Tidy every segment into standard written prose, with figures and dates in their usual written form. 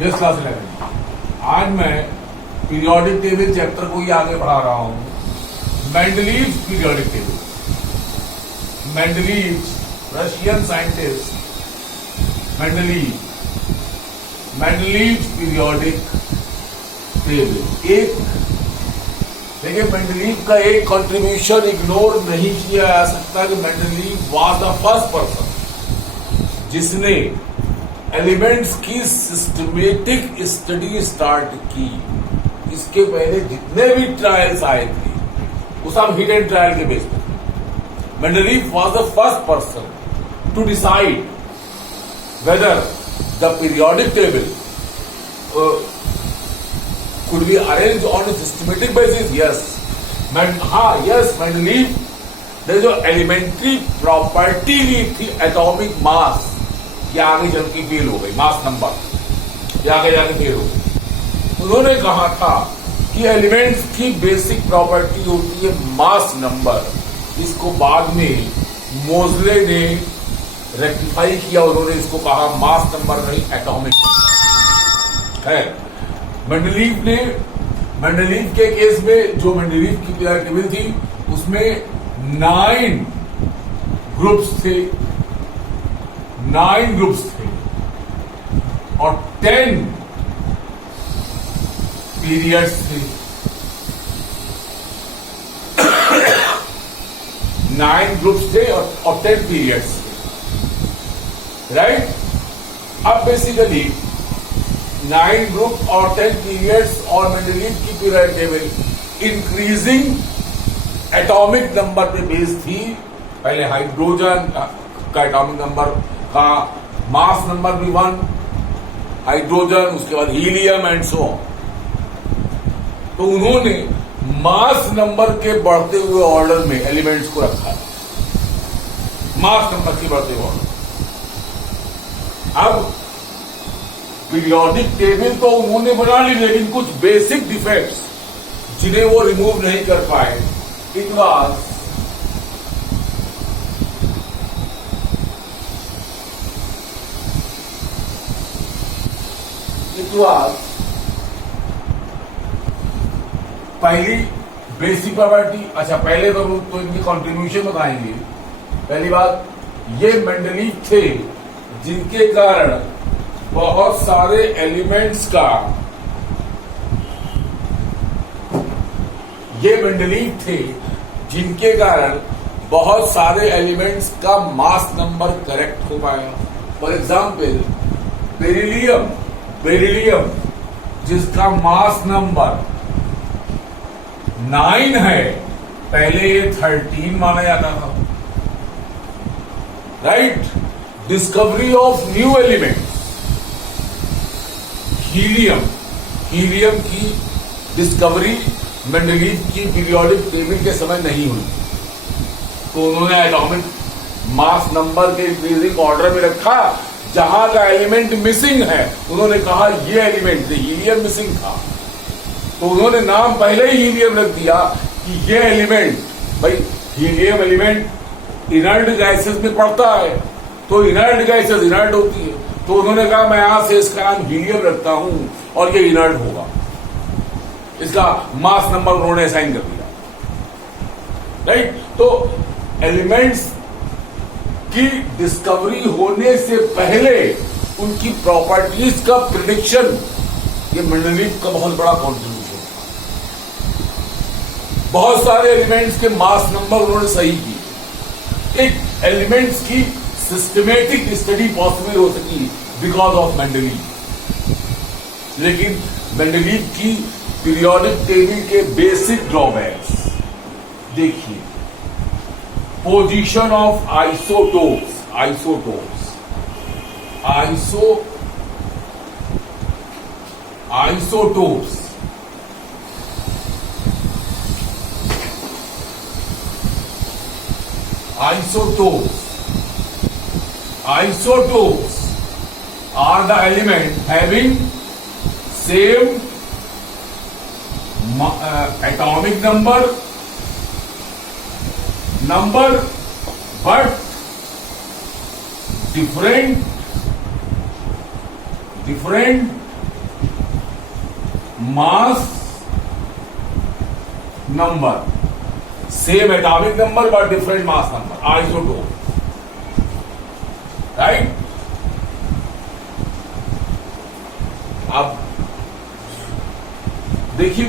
Yes class 11। आज मैं periodic table chapter को ही आगे बढ़ा रहा हूं। Mendeleev periodic table. Mendeleev Russian scientist Mendeleev periodic table. एक देखिए, मेंडलीव का एक कंट्रीब्यूशन इग्नोर नहीं किया जा सकता कि Mendeleev was the first person जिसने एलिमेंट्स की सिस्टमेटिक स्टडी स्टार्ट की। इसके पहले जितने भी ट्रायल्स आए थे वो सब हिडन ट्रायल के बेस पर। Mendeleev was the first person to decide whether the periodic table could be arranged on a systematic basis. Yes, Mendeleev ने जो एलिमेंट्री प्रॉपर्टी ली थी एटॉमिक मास, ये आगे चल के फेल हो गई। मास नंबर ये आगे जाके फेल हो गई। उन्होंने कहा था कि एलिमेंट्स की बेसिक प्रॉपर्टी होती है मास नंबर। इसको बाद में मोजले ने रेक्टिफाई किया, उन्होंने इसको कहा मास नंबर नहीं एटॉमिक है। मेंडलीव के केस में जो मेंडलीव की पीरियोडिक टेबल थी उसमें 9 ग्रुप्स थे और 10 पीरियड्स थे। 9 ग्रुप्स थे और 10 पीरियड्स थे, राइट। अब बेसिकली 9 ग्रुप और 10 पीरियड्स और मेंडलीव की periodic table increasing atomic number पे बेस्ड थी। पहले हाइड्रोजन का एटॉमिक नंबर का मास नंबर भी 1 हाइड्रोजन, उसके बाद हीलियम एंड सो ऑन। तो उन्होंने मास नंबर के बढ़ते हुए ऑर्डर में एलिमेंट्स को रखा है, मास नंबर के बढ़ते हुए ऑर्डर। अब पीरियोडिक टेबल तो उन्होंने बना ली, लेकिन कुछ बेसिक डिफेक्ट्स जिन्हें वो रिमूव नहीं कर पाए। इट वाज पहली बेसिक प्रॉपर्टी। अच्छा, पहले तो इनकी कंट्रीब्यूशन बताएंगे। पहली बात, ये मेंडलीव थे जिनके कारण बहुत सारे एलिमेंट्स का, ये मेंडलीव थे जिनके कारण बहुत सारे एलिमेंट्स का मास नंबर करेक्ट हो पाया। फॉर एग्जाम्पल बेरिलियम जिसका मास नंबर 9 है, पहले ये 13 माना जाता था, right. Discovery of new element helium की डिस्कवरी मेंडलीव की पीरियोडिक टेबल के समय नहीं हुई, तो उन्होंने एटॉमिक मास नंबर के इंक्रीजिंग ऑर्डर में रखा। जहां का एलिमेंट मिसिंग है उन्होंने कहा ये एलिमेंट हीलियम मिसिंग था, तो उन्होंने नाम पहले ही हीलियम रख दिया कि ये एलिमेंट, भाई हीलियम एलिमेंट इनर्ट गैसेस में पड़ता है, तो इनर्ट गैसेस इनर्ट होती है, तो उन्होंने कहा मैं यहां से इसका नाम हीलियम रखता हूं और ये इनर्ट होगा। इसका मास नंबर उन्होंने असाइन कर दिया, राइट। तो एलिमेंट्स की डिस्कवरी होने से पहले उनकी प्रॉपर्टीज का प्रिडिक्शन, ये मेंडलीव का बहुत बड़ा कॉन्ट्रीब्यूशन। बहुत सारे एलिमेंट्स के मास नंबर उन्होंने सही किए। एक एलिमेंट्स की सिस्टमेटिक स्टडी पॉसिबल हो सकी बिकॉज ऑफ मेंडलीव। लेकिन मेंडलीव की पीरियोडिक टेबल के बेसिक ड्रॉबैक्स देखिए। Position of isotopes Isotopes are the element having same atomic number but different mass number, same atomic number but different mass number, isotope, right. अब देखिए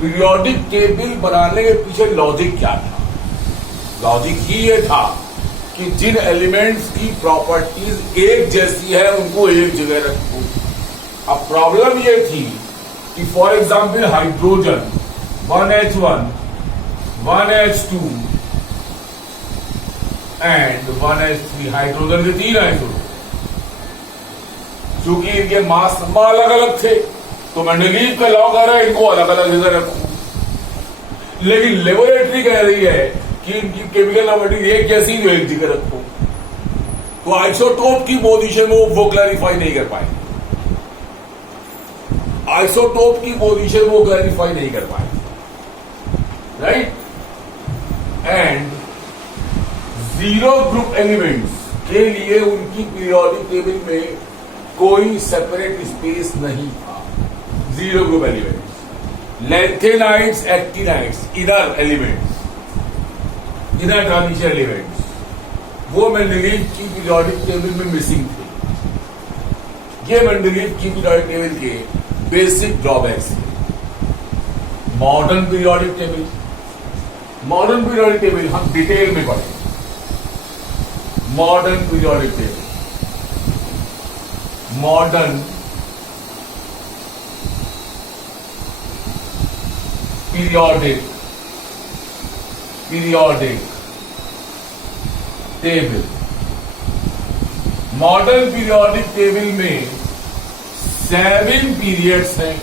periodic table बनाने के पीछे logic क्या था। Logic ही ये था कि जिन एलिमेंट्स की प्रॉपर्टीज एक जैसी है उनको एक जगह रखो। अब प्रॉब्लम ये थी कि for example hydrogen 1H1, 1H2 and 1H3, hydrogen के 3 आइसोटोप, क्योंकि इनके मास नंबर अलग अलग थे तो मेंडलीव का लॉ कह रहा है इनको अलग अलग जगह रखो। लेकिन लेबोरेटरी कह रही है कि इनकी केमिकल प्रॉपर्टी एक जैसी जो एक जगह रखो, तो आइसोटोप की पोजीशन वो क्लैरिफाई नहीं कर पाए। आइसोटोप की पोजीशन वो क्लैरिफाई नहीं कर पाए, right. And zero group elements के लिए उनकी पीरियोडिक टेबल में कोई सेपरेट स्पेस नहीं था। Zero group elements, lanthanides, actinides, inner elements, inner transition elements, वो मेंडलीव की पीरियोडिक टेबल में मिसिंग थे। ये मेंडलीव की पीरियोडिक टेबल के बेसिक ड्रॉबैक्स है। Modern periodic table, modern periodic table हम डिटेल में पढ़ेंगे। Modern periodic table, modern periodic table, modern periodic table में 7 पीरियड्स हैं।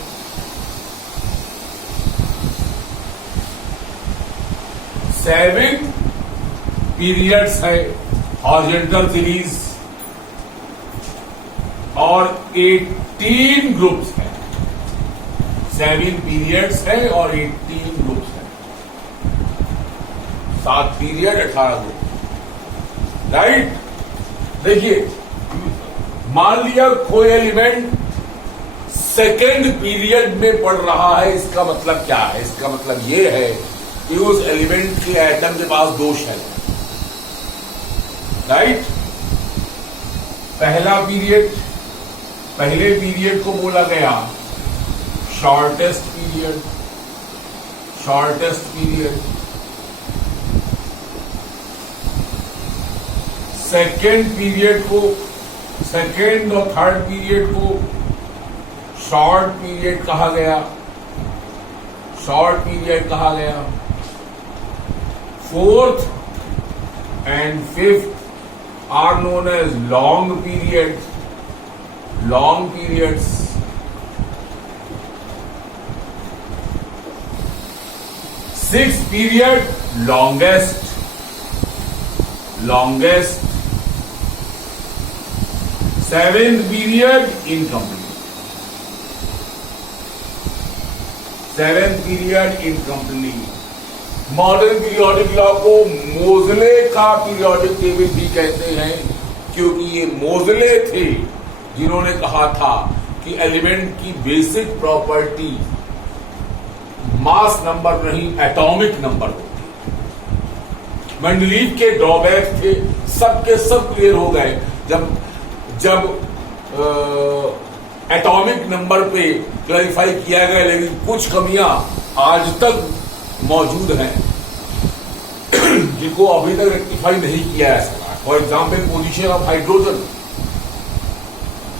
7 पीरियड्स है, हॉरिजॉन्टल सीरीज, और 18 ग्रुप्स हैं। 7 पीरियड्स है और 18 ग्रुप्स हैं। 7 पीरियड 18 ग्रुप, राइट। देखिए मान लिया कोई एलिमेंट सेकेंड पीरियड में पढ़ रहा है, इसका मतलब क्या है? इसका मतलब यह है कि उस एलिमेंट के एटम के पास 2 शेल है, राइट। पहला पीरियड, पहले पीरियड को बोला गया shortest period, shortest period. Second period को, सेकेंड और थर्ड पीरियड को शॉर्ट पीरियड कहा गया, शॉर्ट पीरियड कहा गया। Fourth and fifth are known as long period, long periods. Sixth period longest, longest. Seventh period incomplete, seventh period incomplete. Modern periodic law को Moseley का periodic table भी कहते हैं, क्योंकि ये मोजले थे जिन्होंने कहा था कि एलिमेंट की बेसिक प्रॉपर्टी मास नंबर नहीं एटॉमिक नंबर होती। मेंडलीव के ड्रॉबैक थे, सबके सब क्लियर हो गए जब एटॉमिक नंबर पे क्लैरिफाई किया गया, लेकिन कुछ कमियां आज तक मौजूद हैं जिनको अभी तक रेक्टिफाई नहीं किया है। For example position of hydrogen,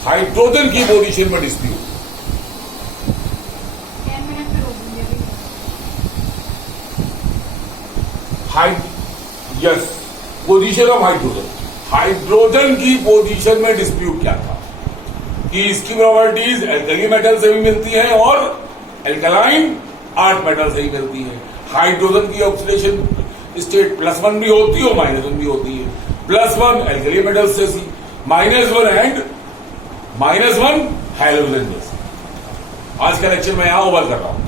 hydrogen की पोजीशन में dispute. Yes, position of hydrogen, hydrogen की पोजीशन में डिस्प्यूट क्या था कि इसकी प्रॉपर्टीज एल्कली मेटल से भी मिलती हैं और एल्कलाइन अर्थ मेटल से ही मिलती है। हाइड्रोजन की ऑक्सीडेशन स्टेट +1 भी होती है और -1 भी होती है। +1 एल्कली मेटल से, -1 एंड -1 हाइड्रोजन जैसे। आज का लेक्चर मैं यहां ओवर कर रहा हूं।